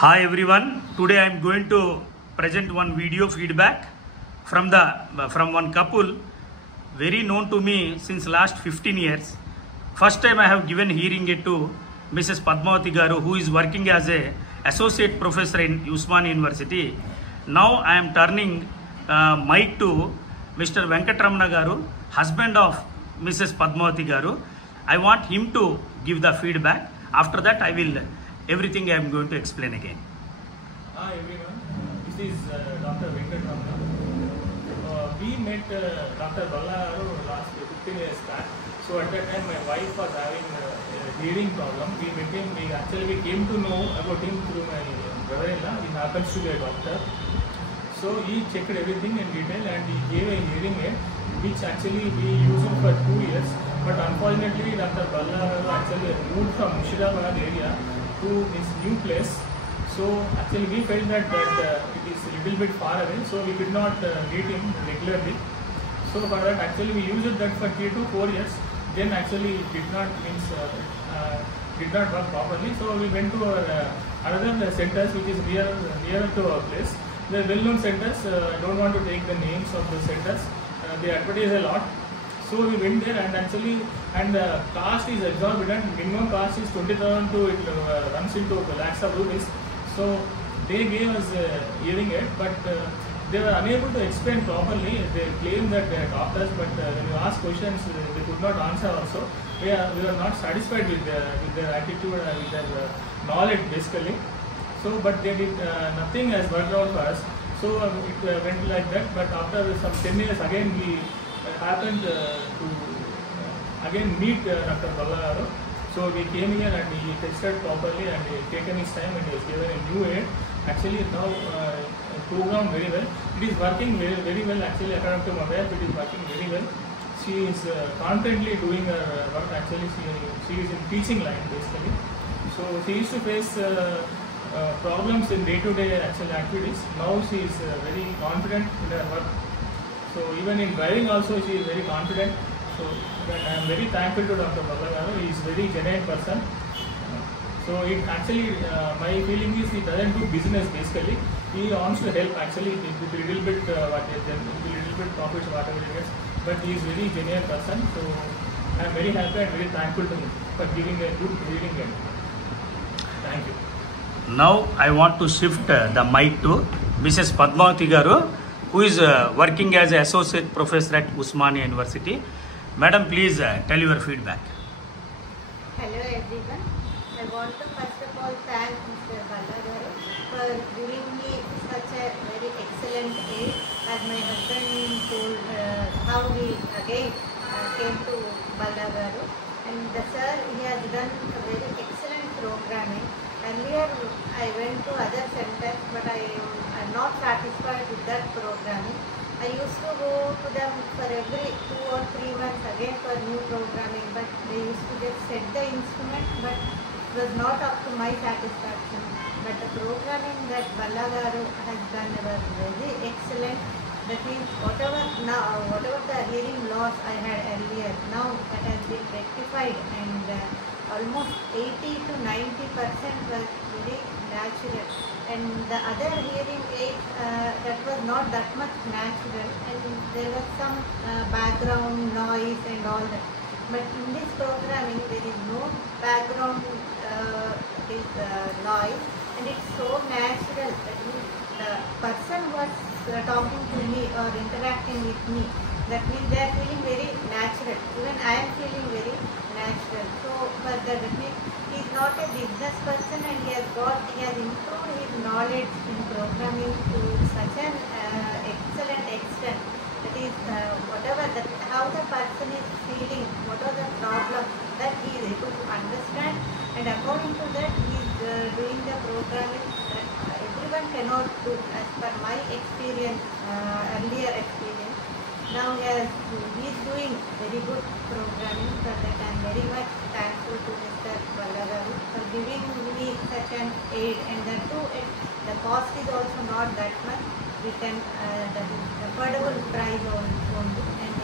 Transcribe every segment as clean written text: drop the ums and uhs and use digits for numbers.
Hi everyone. Today I am going to present one video feedback from one couple very known to me since last 15 years. First time I have given hearing aid to Mrs. Padmavati Garu, who is working as a associate professor in Usmania University. Now I am turning mic to Mr. Venkatramana Garu, husband of Mrs. Padmavati Garu. I want him to give the feedback. After that everything I am going to explain again. Hi everyone, this is Dr. Venkatramana. We met Dr. Ballagaru last 15 years back. So at that time my wife was having a hearing problem. We met him, we came to know about him through my brother-in-law. He happens to be a doctor. So he checked everything in detail and he gave a hearing aid which actually we used for 2 years. But unfortunately Dr. Ballagaru actually moved from Mushirabad area to this new place. So actually we felt that it is a little bit far away, so we could not meet him regularly. So for that actually we used that for 3 to 4 years. Then actually it did not work properly. So we went to our another centers which is nearer to our place. They are well-known centers. I don't want to take the names of the centers. They advertise a lot. So we went there and cost is exorbitant. Minimum cost is 20,000 to it runs into lakhs of rupees. So they gave us hearing aid, but they were unable to explain properly. They claim that they are doctors, but when you ask questions, they could not answer also. We were not satisfied with their attitude and with their knowledge basically. So but they did nothing has worked out for us. So it went like that. But after some 10 years again we happened to again meet Dr. Ballagaru. So we came here and he tested properly and he taken his time and he was given a new aid. Actually now programmed very well. It is working very, very well actually according to my wife. It is working very well. She is confidently doing her work. Actually she is in teaching line basically. So she used to face problems in day-to-day actual activities. Now she is very confident in her work. So even in driving also she is very confident. So I am very thankful to Dr. Ballagaru. He is a very genuine person. So it actually my feeling is he doesn't do business basically. He wants to help actually with a little bit profits whatever he gets. But he is a very genuine person. So I am very happy and very thankful to him for giving a good hearing aid. Thank you. Now I want to shift the mic to Mrs. Padmavati Garu, who is working as an associate professor at Usmania University. Madam, please tell your feedback. Hello everyone. I want to first of all thank Mr. Ballagaru for giving me such a very excellent aid. As my husband told how we again came to Ballagaru. And the sir, he has done a very excellent programming. Earlier I went to other centers, but I am not satisfied with that programming. I used to go to them for every 2 or 3 months again for new programming, but they used to just set the instrument, but it was not up to my satisfaction. But the programming that Ballagaru has done was very excellent. That means whatever the hearing loss I had earlier, now that has been rectified and almost 80 to 90% was very natural. And the other hearing aid that was not that much natural, and there was some background noise and all that. But in this programming there is no background noise, and it's so natural. That means the person was talking to me or interacting with me. That means they are feeling very natural. Even I am feeling very natural. So that means he is not a business person, and he has improved his knowledge in programming to such an excellent extent. That is how the person is feeling, what are the problems that he is able to understand, and according to that he is doing the programming that everyone cannot do as per my experience, earlier experience. Now he is doing very good programming. For that I am very much thankful to Mr. Ballagaru for giving me such an aid, and that too the cost is also not that much. We can that is affordable price only. And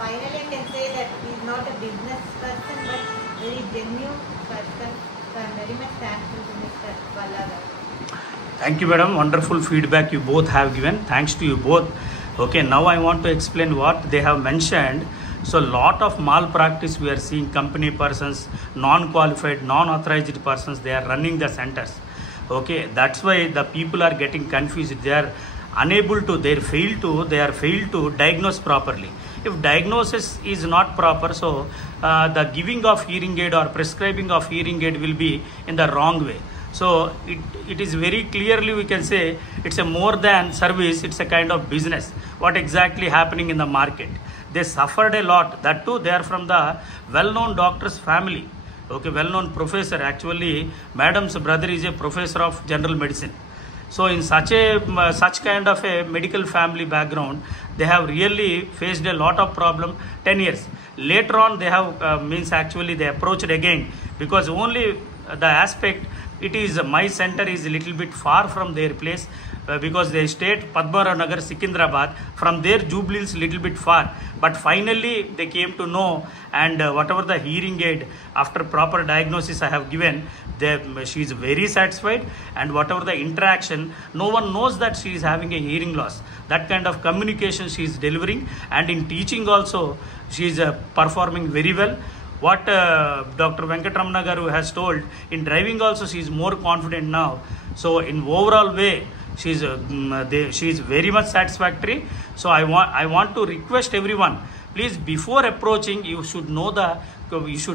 finally I can say that he is not a business person but very genuine person. So I am very much thankful to Mr. Ballagaru. Thank you, madam. Wonderful feedback you both have given. Thanks to you both. Okay, now I want to explain what they have mentioned. So, lot of malpractice we are seeing, company persons, non-qualified, non-authorized persons, they are running the centers. Okay, that's why the people are getting confused. They are unable to, they are failed to diagnose properly. If diagnosis is not proper, so the giving of hearing aid or prescribing of hearing aid will be in the wrong way. So it is very clearly we can say it's a more than service, it's a kind of business. What exactly happening in the market? They suffered a lot. That too, they are from the well-known doctor's family. Okay, well-known professor. Actually, madam's brother is a professor of general medicine. So in such kind of a medical family background, they have really faced a lot of problem. 10 years later on, they have means actually they approached again, because only the aspect it is my center is a little bit far from their place, because they stayed Padmara Nagar, Secunderabad. From there, Jubilee is little bit far. But finally, they came to know, and whatever the hearing aid, after proper diagnosis I have given, she is very satisfied. And whatever the interaction, no one knows that she is having a hearing loss. That kind of communication she is delivering, and in teaching also, she is performing very well. What Dr. Venkatramana Garu has told, in driving also she is more confident now. So in overall way, she is very much satisfactory. So I want to request everyone, please, before approaching, you should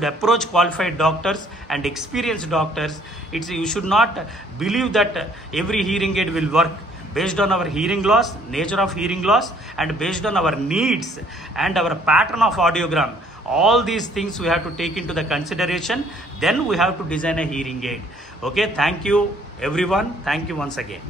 approach qualified doctors and experienced doctors. You should not believe that every hearing aid will work. Based on our hearing loss, nature of hearing loss, and based on our needs and our pattern of audiogram, all these things we have to take into the consideration. Then we have to design a hearing aid. Okay, thank you everyone. Thank you once again.